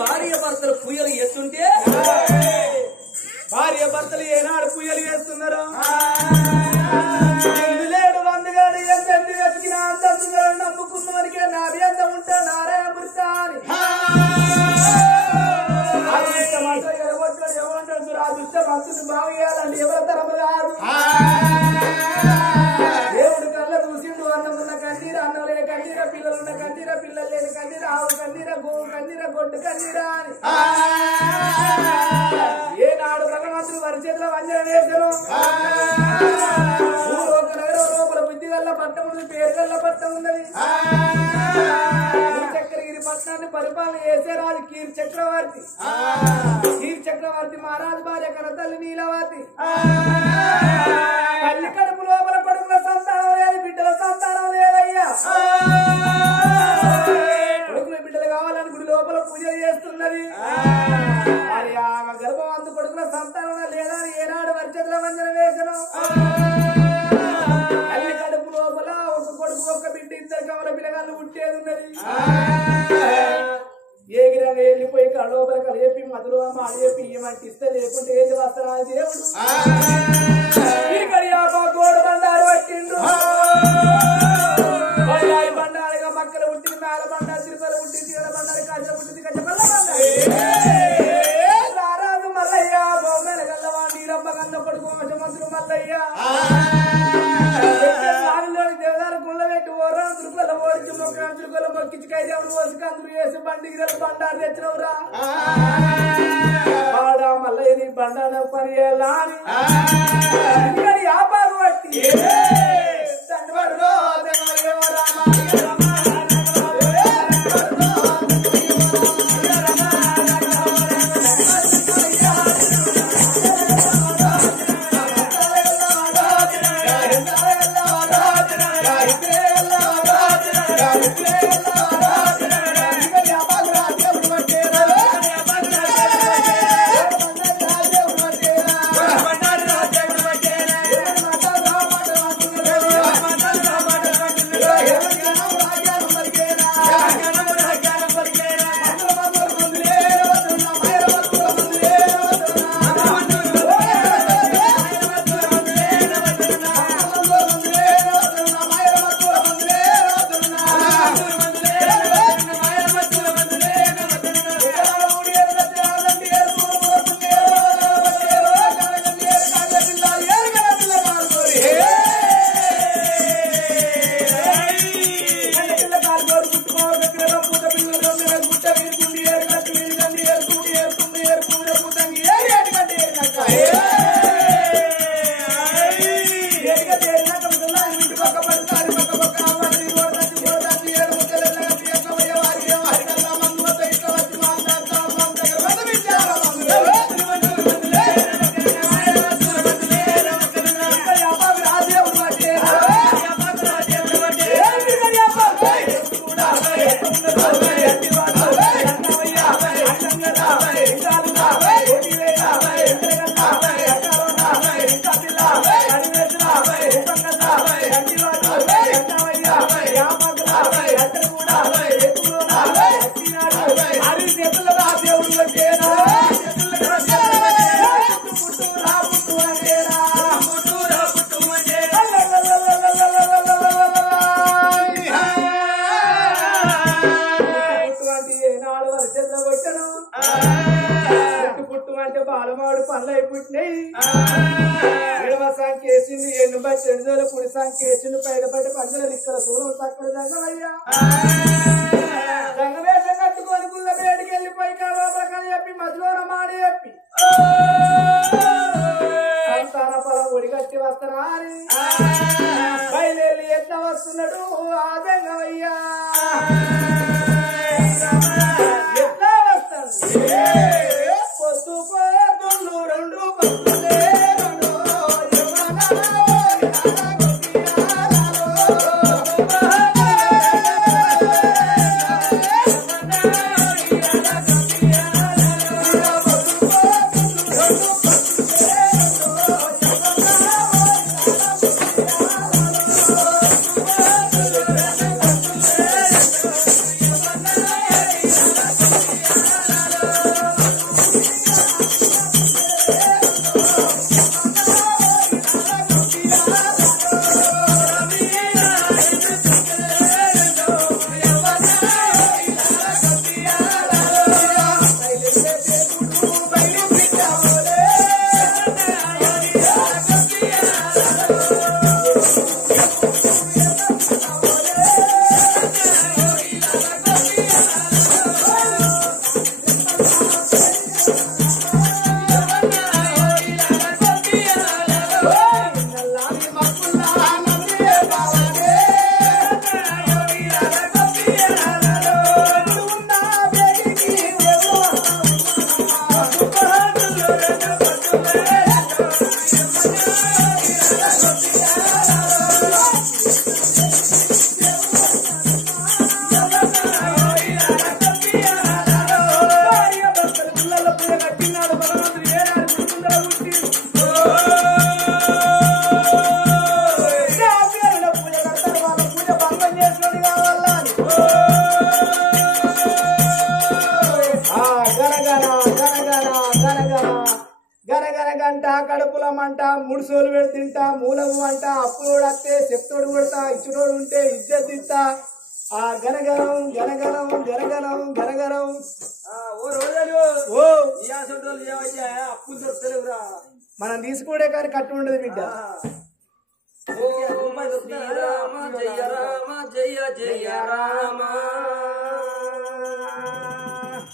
భార్య భర్తలు పూయలు ఎత్తుంటే భార్య భర్తలు ఏనాడు పూయలు వేస్తున్నారు లేడు వందగాడు ఎంత వెతికినా అంత నమ్ముకున్న మనకే నాది ఎంత ఉంటా నారాయణ పురుష అని ఏమంటాడు అదృష్ట భక్తుడు బాగేయాలండి ఎవరి తరపు కాదు దేవుడు కళ్ళ చూసిండు అన్నమున్న కన్నీర అన్నం లేని కన్నీర పిల్లలున్న కన్నీర పిల్లలు లేని కన్నీర ఆవు కన్నీర గోవు కన్నీర గొడ్డు కన్నీర అని ఏనాడు భగవంతుడు వరి చేతిలో వంజన వేసను ఒక నగరం లోపల బుద్ధి గల్ల పట్టం ఉన్నది పేరు గల్ల పట్టం ఉన్నది చక్రగిరి పట్టణాన్ని పరిపాలన చేసే రాజు కీర్ చక్రవర్తి మహారాజు భార్య కనతల్లి నీలవతి తల్లి కడుపు లోపల కొడుకుల సంతానం లేదు బిడ్డల సంతానం లేదయ్యా కొడుకుల బిడ్డలు కావాలని గుడి లోపల పూజలు చేస్తున్నది మరి ఆమె గర్భవంతు కొడుకుల సంతానం లేదని ఏనాడు వర్షకుల వంజన వేసను తల్లి కడుపు లోపల ఒక కొడుకు ఒక్క బిడ్డ ఇద్దరు కమల పిల్లగాళ్ళు పుట్టేది ఉన్నది ఏగిరంగా వెళ్ళిపోయి కడలోపల కలిపి మధులో మాట చెప్పి ఏమంటే ఇస్తే లేకుంటే ఏంటి వస్తారా దేవుడు గోడు బండారు పట్టిండు బండారుగా మక్కలు పుట్టింది మేల బండారు తిరుపతి పుట్టింది తీర బండారు కాశ పుట్టింది కచ్చపల్ల రారాజు మల్లయ్య బొమ్మల గల్లవా నీరమ్మ గల్ల కొడుకు వంశమంతులు మల్లయ్య దేవదారు గుళ్ళ పెట్టి ఓరా తిరుపతి ఓడిచి మొక్క తిరుపతి మొక్కించి కైదేవుడు పోసి కందులు వేసి బండికి బండారు తెచ్చినవురా ఆడా మల్లయ్య నీ బండారు పని చేయాలని వ్యాపారం బట్టి బాలమాడు పనులై పుట్టినాయి ఎడమ సంకేసింది ఎన్ను బట్టి ఎడుదల కుడి సంకేసింది పైన బట్టి పండుగ ఇక్కడ సూరం తక్కువ దంగమయ్యా దంగవేషం కట్టుకొని గుళ్ళ వేడికి వెళ్ళిపోయి కాని చెప్పి మధ్యలో మాడి చెప్పి సంతాన పొలం ఒడిగట్టి వస్తారా అని బయలుదేరి ఎట్లా వస్తున్నాడు ఆ దంగమయ్యా ఎట్లా వస్తాడు రెండు గనగనగంట కడుపుల మంట ముడుసోలు పెడుతుంటా మూలము అంట అప్పులోడు వస్తే చెప్తోడు కొడతా ఇచ్చుడోడు ఉంటే ఇజ్జత్ ఇస్తా ఆ గనగనం గనగనం గనగనం గనగనం ఓ రోజు ఓ అప్పులు దొరుకుతలేవురా మనం తీసుకోడే కానీ కట్టు ఉండదు బిడ్డ రామ జయ రామ జయ జయ రామ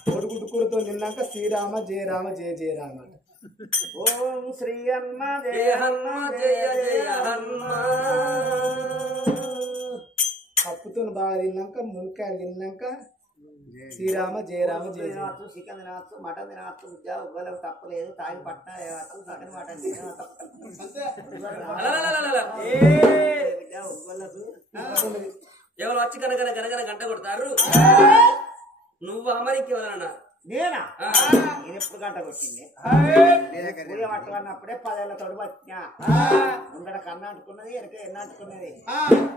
కొడుకుడుకుడుతో నిన్నాక శ్రీరామ జయ రామ జయ జయ రామ ఓం శ్రీ హన్మ జయ హన్మ జయ జయ హన్మ పప్పుతో బాగా తిన్నాక మునక్కాయలు తిన్నాక శ్రీరామ జయ రామ జయ జయ చికెన్ తినవచ్చు మటన్ తినవచ్చు ఉద్యోగం తప్పలేదు తాగి పట్ట సగన్ మటన్ ఎవరు వచ్చి కనగన గనగన గంట కొడతారు నువ్వు అమరికి ఎవరన్నా నేనా నేను ఎప్పుడు గంట కొట్టింది పూజ పట్టుకున్నప్పుడే 10 ఏళ్ళ తోడు వచ్చినా ముందర కన్నా అంటుకున్నది వెనక ఎన్న అంటుకున్నది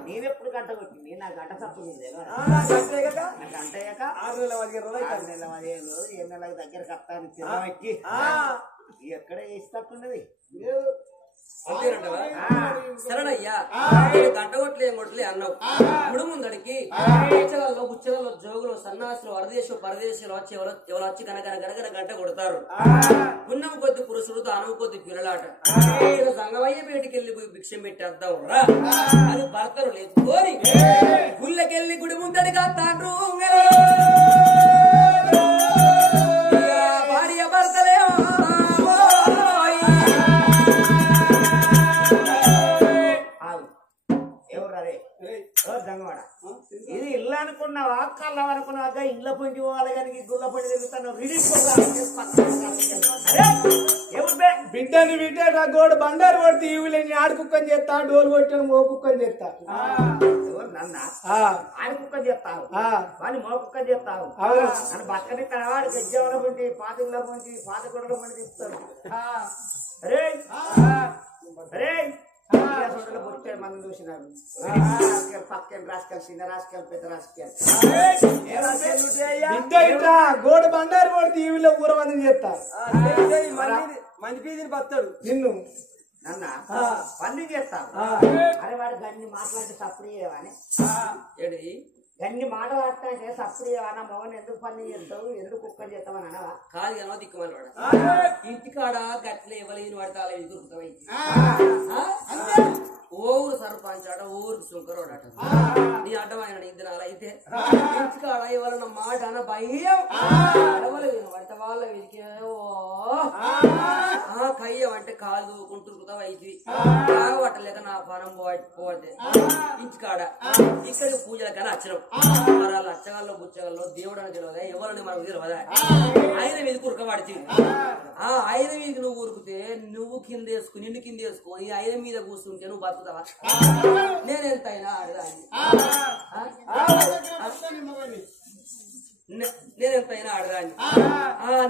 నేను ఎప్పుడు గంట కొట్టింది నా గంట తప్పు నాకు గంట అయ్యాక 6 నెలల 15 రోజులు 7 నెలల దగ్గరకు వస్తాను తినకి ఎక్కడ వేసి తప్పున్నది సరేనయ్యా గంట కొట్లే కొట్లే అన్నావు ఇప్పుడు ముందడికి బుచ్చలలో బుచ్చలలో జోగులు సన్నాసులు వరదేశం పరదేశాలు వచ్చి ఎవరు వచ్చి కనకన గనగన గంట కొడతారు పుణ్యం కొద్ది పురుషుడు దానం కొద్ది పిల్లలాట సంగమయ్య బయటికి వెళ్ళి భిక్షం పెట్టేద్దాం రా అని భర్తలు లేచుకోని గుళ్ళకెళ్ళి గుడి ముందడిగా తాండ్రు భార్య భర్తలే ఇది ఇల్లు అనుకున్నావా కళ్ళ అనుకున్నాక ఇంట్లో పొంచి పోవాలి కానీ గుళ్ళ పొండి తిరుగుతాను బిడ్డని బిడ్డ గోడు బండారు కొడితే ఇవులని ఆడు కుక్కని చేస్తా డోలు కొట్టాను ఓ కుక్కని చేస్తా నన్న ఆడి కుక్కని చేస్తావు వాడిని మో కుక్కని చేస్తావు అని బక్కని కనవాడు గజ్జవల పొంటి పాతిలో పొంచి పాత గుడలో పొండి తీస్తాడు అరే అరే మనం చూసినారు పక్కన రాసుకెళ్ళి చిన్న రాసుకెళ్ళి పెద్ద రాసుకెళ్ళి గోడు బండారు కొడితే ఇవిలో ఊరమంది చేస్తా మంచి పీదిని బతాడు నిన్ను నన్న పని చేస్తావు అరే వాడు గన్ని మాట్లాడితే సప్పుడు చేయవాని గన్ని మాట్లాడితే సప్పుడు చేయవా మొగని ఎందుకు పని చేస్తావు ఎందుకు కుక్కని చేస్తావని అనవా కాదు అనో దిక్కుమని వాడు ఇంటికాడ గట్లే ఇవ్వలేని వాడితే అలా ఎదురుతాయి ఊరు సర్పంచ్ అట ఊరికి సుంకరోడు అట నీ అడ్డమైన ఇద్దరు అయితే ఇంటికాడ ఎవరన్నా మాట అన్న భయం అడవలు పడితే వాళ్ళ వీరికి కయ్యం అంటే కాలు దూకుంటురుకుతావు అయితే పట్టలేక నా పానం పోతే ఇంటికాడ ఇక్కడికి పూజలకని వచ్చినాం మరి వాళ్ళు అచ్చగాల్లో బుచ్చగాల్లో దేవుడు అని తెలియదా ఎవరని మనకు తెలియదా ఆయన మీద కురకబడితే ఆయన మీద నువ్వు ఉరికితే నువ్వు కింద వేసుకుని నిన్ను కింద వేసుకొని ఆయన మీద కూర్చుంటే నువ్వు బతుకుతావా నేనెంత అయినా ఆడదాన్ని నేనెంతైనా ఆడదాన్ని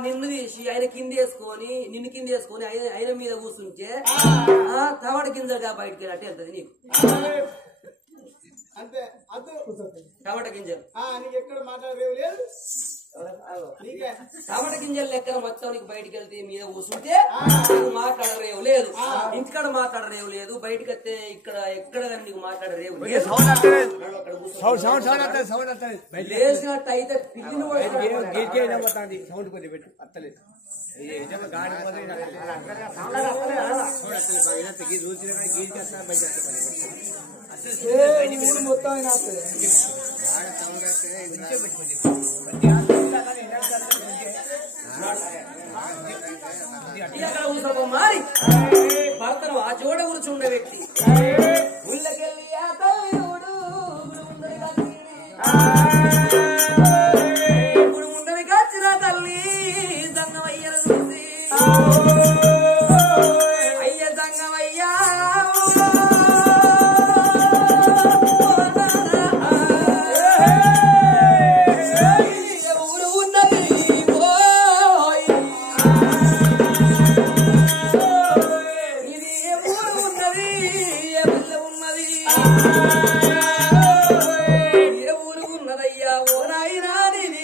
నిన్ను తీసి ఆయన కింద వేసుకొని నిన్ను కింద వేసుకొని ఆయన మీద కూర్చుంటే తవడ గింజలుగా బయటికి వెళ్ళట్టు వెళ్తుంది నీకు అంతే టమాటా గింజలు ఎక్కడ మాట్లాడలేదు టమాటా గింజలు లెక్కన మొత్తం నీకు బయటికి వెళ్తే మీద కూర్చుంటే నీకు మాట్లాడరేవు లేదు, ఇంటికాడ మాట్లాడరేవు లేదు, బయటకు వస్తే ఇక్కడ ఎక్కడ కానీ నీకు మాట్లాడరేవు లేచినట్టు అయితే పిల్లిని సౌండ్ కొద్ది పెట్టు అత్తలేదు మొత్తం మారి భర్తను ఆ చోట కూర్చున్న వ్యక్తి ఉళ్ళకెళ్ళి ఇప్పుడు ముందరి కాచిన తల్లి సంగమయ్యను చూసి అయ్య సంగమయ్యా ఊరు ఉన్నది ఇది ఏ ఊరు ఉన్నది ఏ పిల్ల ఉన్నది ఏ ఊరు ఉన్నదయ్యా ఓ నాయనా నీది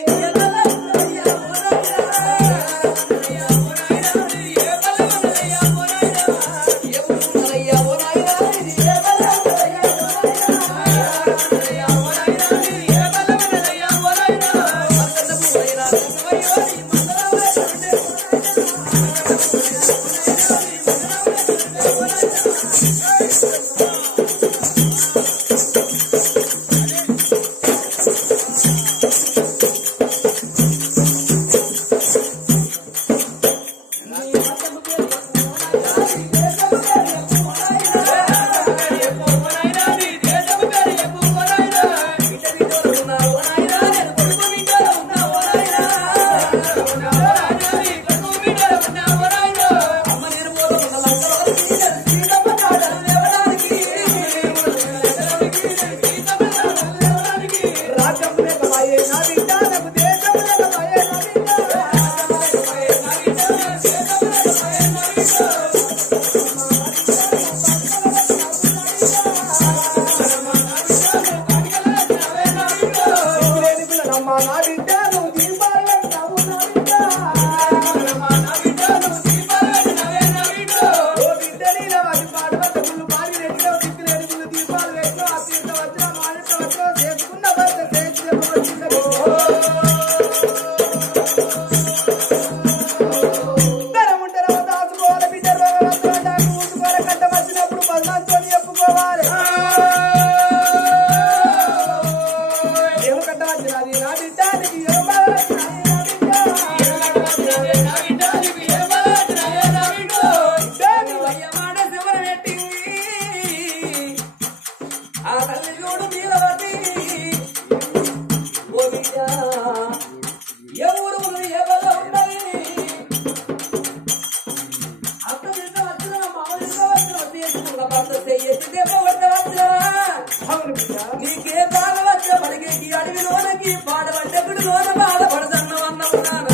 నీకే బాధ వచ్చే పలికి అడవిలోనకి పాడబడ్డ గుడిలోన బాధపడదన్ను అన్నవున్నాను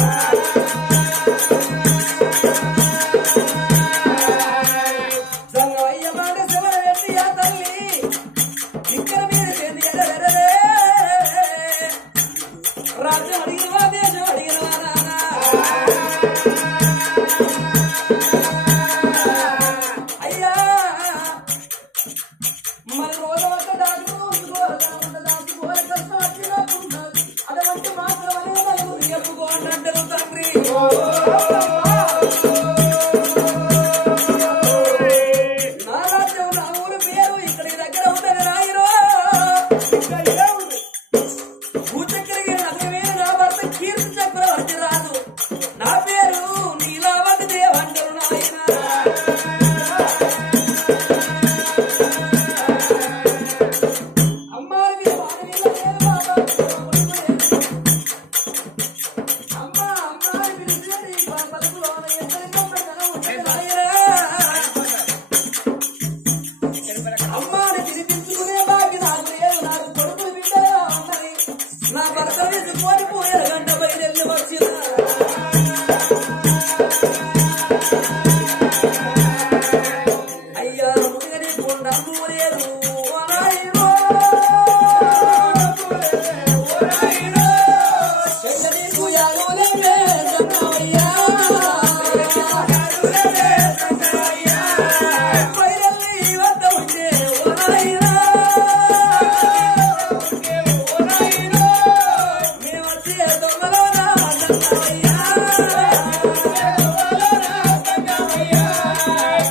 సంగమయ్య మాట శివన వెట్టి ఆ తల్లి ఇక్కడ మీరు చేతి ఎడరెరే రాజ్యం అడిగినవా దేశం అడిగినవా నాన్న అయ్యా మన రోజంతా దాచుకోవాలి కష్టం వచ్చినప్పుడు అటువంటి మాత్రమే నలుగురు చెప్పుకోంటారు తండ్రి నా రాజ్యం నా ఊరు పేరు ఇక్కడ దగ్గర ఉంటుంది రాయిరో భూచక్రకి నగరమే నా భర్త కీర్తి చక్రవర్తి రాదు నా పేరు నీలావతి దేవంటారు నాయన అమ్మ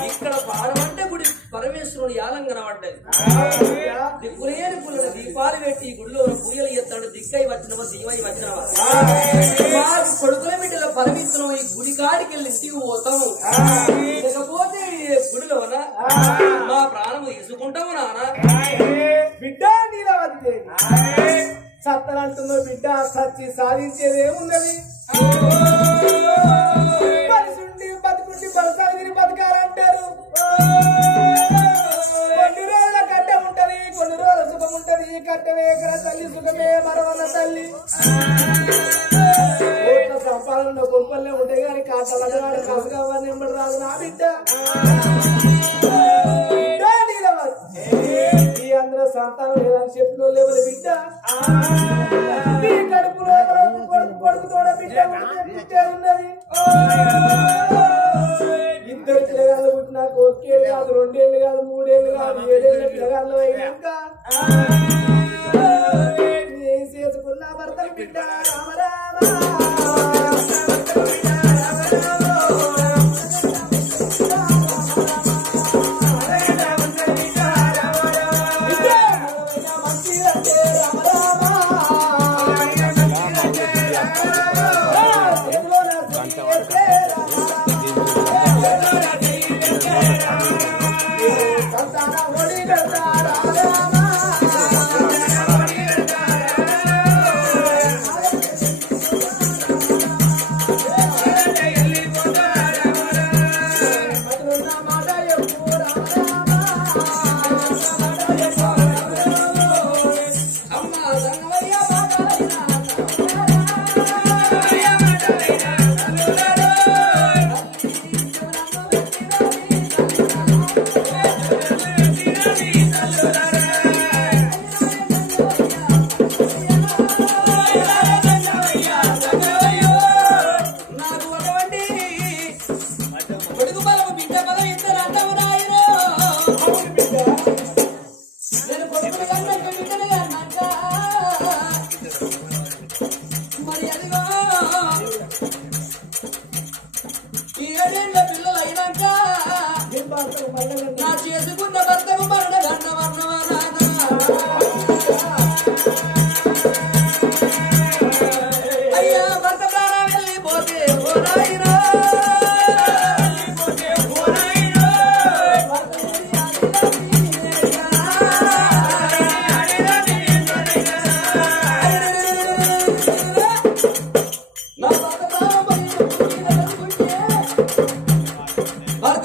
ఇక్కడ పాడమంటే గుడి పరమేశ్వరుడు యాలంగన పడ్డది దిక్కులేని పుల్లని దీపాలు పెట్టి గుడిలో పూజలు ఎత్తాడు దిక్కై వచ్చినవా దివై వచ్చినవా మాకు కొడుకుల బిడ్డల పరమిస్తున్నాం ఈ గుడి కాడికి వెళ్ళి ఇంటికి పోతాము లేకపోతే గుడిలోన మా ప్రాణము తీసుకుంటాము నాన్న బిడ్డ నీలవతి సత్తనంటుందో బిడ్డ సచ్చి సాధించేదేమున్నది మనిషుండి బతుకుండి బతకాలి బతకాలంటారు కొన్ని రోజుల కట్ట ఉంటది కొన్ని రోజుల సుఖం ఉంటది కట్టమే ఎక్కడ తల్లి సుఖమే మరవన్న తల్లి సంపాదన గొప్పలే ఉంటాయి కానీ కాటలగాడు కసగావని ఎంబడి రాదు నా బిడ్డ ఈ అందరూ సంతానం లేదని చెప్పిన లేవని బిడ్డ నీ కడుపులో కొడుకు తోడ బిడ్డ పుట్టే ఉన్నది ఇద్దరు పిల్లగాళ్ళు పుట్టినాక ఒకేళ్ళు కాదు 2 ఏళ్ళు కాదు 3 ఏళ్ళు కాదు 7 ఏళ్ళ పిల్లగాళ్ళు అయినాక ఏం చేసుకున్న భర్త బిడ్డ రామరామ నా చేసుకున్న భర్తకు మరణ గంట అయ్యా భర్త ప్రాణం వెళ్ళిపోతే ఓరాయినా నా భర్త ప్రాణం భర్త